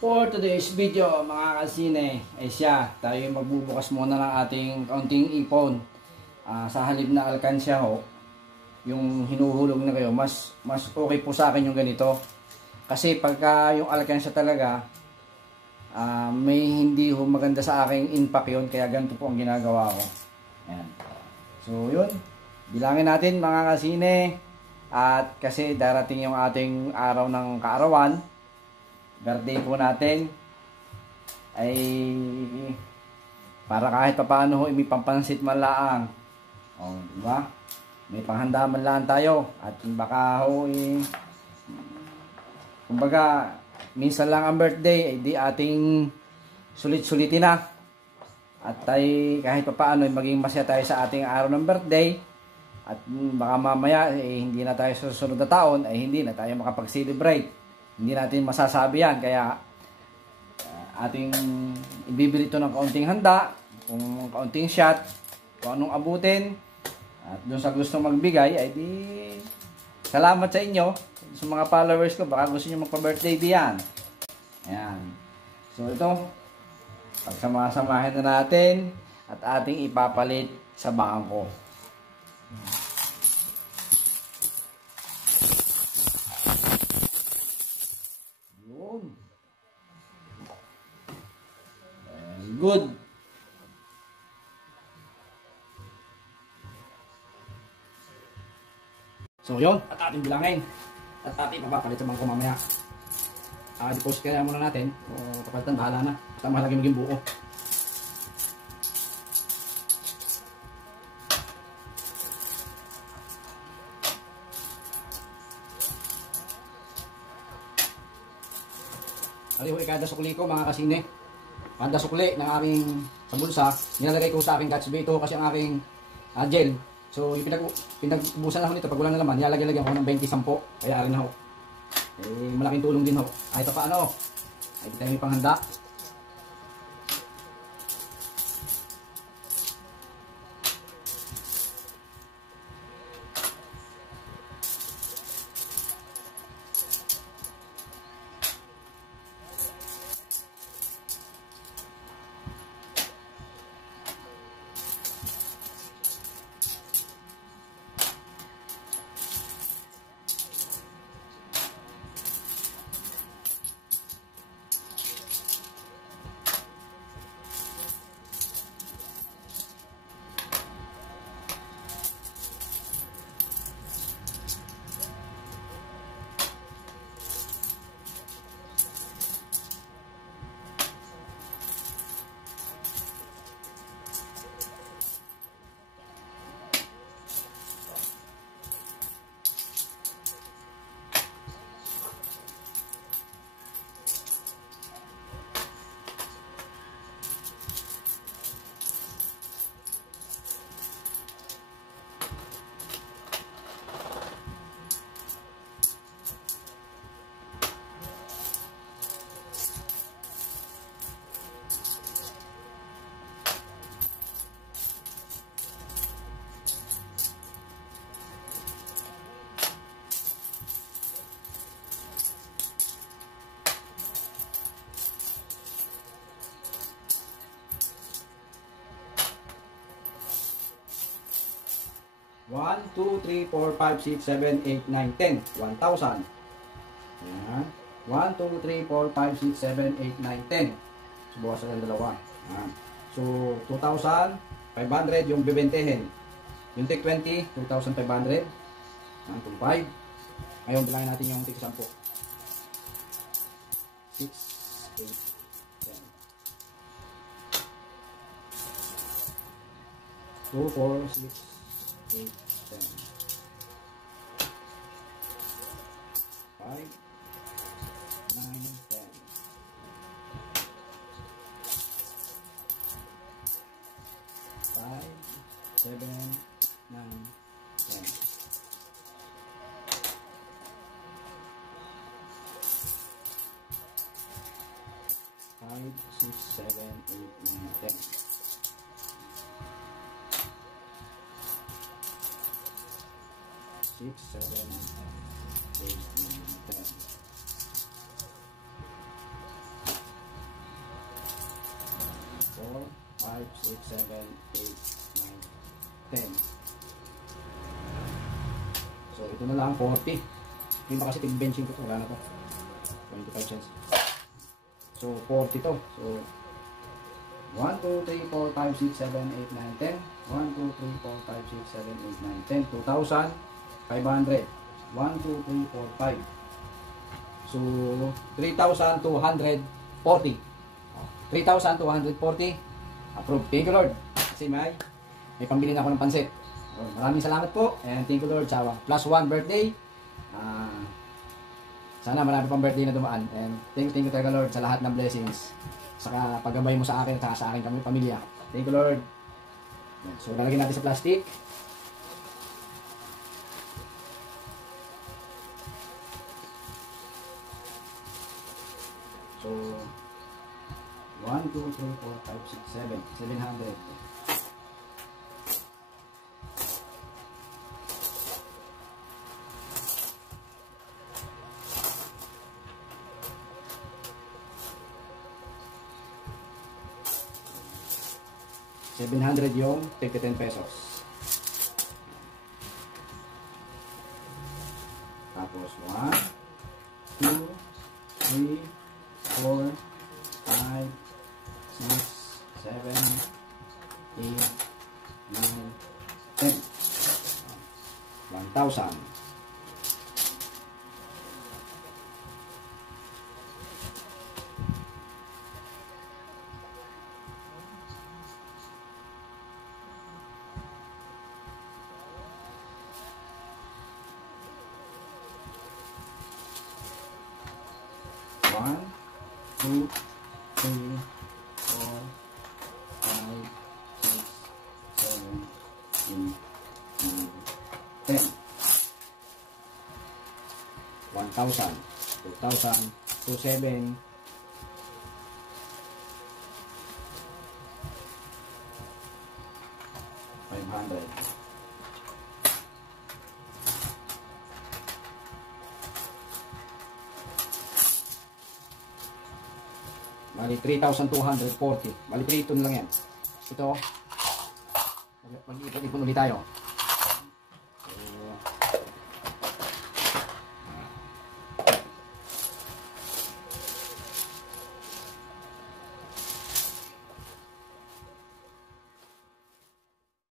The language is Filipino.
For today's video mga kasine ay siya, tayo magbubukas muna ng ating kaunting ipon. Sa halip na alkansya ho, yung hinuhulog na kayo, mas okay po sa akin yung ganito. Kasi pagka yung alkansya talaga, may hindi ho maganda sa aking impact yun, kaya ganito po ang ginagawa ko. Ayan. So yun, bilangin natin mga kasine. At kasi darating yung ating araw ng kaarawan, birthday po natin, ay para kahit papaano ho, may pampansit man laang. O, diba? May panghanda man lang tayo. At baka ho, kumbaga, minsan lang ang birthday, ay di ating sulit-sulitin na. At ay kahit papaano, maging masaya tayo sa ating araw ng birthday. At baka mamaya, hindi na tayo sa susunod na taon, ay hindi na tayo makapag-celebrate. Hindi natin masasabi yan. Kaya ating ibibili ito ng kaunting handa, kung kaunting shot, kung anong abutin. At doon sa gusto magbigay, ay di salamat sa inyo. Sa mga followers ko, baka gusto nyo magpa-birthday diyan. Ayan. So ito, pagsama-samahin na natin at ating ipapalit sa bangko. Yun. Very good. So yun, at ating bilangin. At ating papapalit sa bangko mamaya. Deposit kaya muna natin. O papalitan, bahala na. Basta mahalaga maging buo. Aliho, kada sukli ko mga kasine, kada sukli ng aking sa bulsa, nilalagay ko sa aking Gatsby. Ito kasi ang aking gel. So yung pinagbusan na ako nito, pag wala na laman, nilalagay-lagyan ko ng 20-10. Kaya rin ako. Malaking tulong din ako. Kahit pa paano, ay di tayo may panghanda. One, 2, 3, 4, 5, 6, 7, 8, 9, 10. 1,000. Ayan. 1, 2, 3, 4, 5, 6, 7, 8, 9, 10. So, buwasan ng dalawa. Ayan. So, 2,500 yung bibentehin. Yung tig 20, 2,500. Ayan, 2,500. Ngayon, bilangin natin yung tig 10. 6, 8, 10. 2, 4, 6, 8, 10. 5, 9, 10. 5, 7, 9, 10. 5, 6, 7, 8, 9, 10. 6, 7, 8, 9, 10. 5, 6, 7, 8, 9, 10. So, ito na lang, 40. Hindi ba kasi tig-benching ko ito? Wala na to. 25 cents. So, 40 to. So, 1, 2, 3, 4, 5, 6, 7, 8, 9, 10. 1, 2, 3, 4, 5, 6, 7, 8, 9, 10. 2,500. 1, 2, 3, 4, 5. So, 3,240. 3,240. Approved. Thank you, Lord. Kasi may pambili na ako ng pansit. Maraming salamat po. And thank you, Lord. Sa +1 birthday. Sana marami pang birthday na dumaan. And thank you talaga, Lord, sa lahat ng blessings. Saka paggabay mo sa akin at sa akin kami pamilya. Thank you, Lord. So, lalagyan natin sa plastic. So, 1, 2, 3, 4, 5, 6, 7. 700. $700 yung 10 pesos. Tapos 1, 2, 3, 4, 5, 6, 7, 8, 9, 10. 1,000. One, 2, 3, 4, 5, 6, 7, 8, 9, 10. 1,000, 2,000, 2,700. 500. Bali 3,240. Bali 3 ton lang yan. Ito, mag-ipon ulit tayo.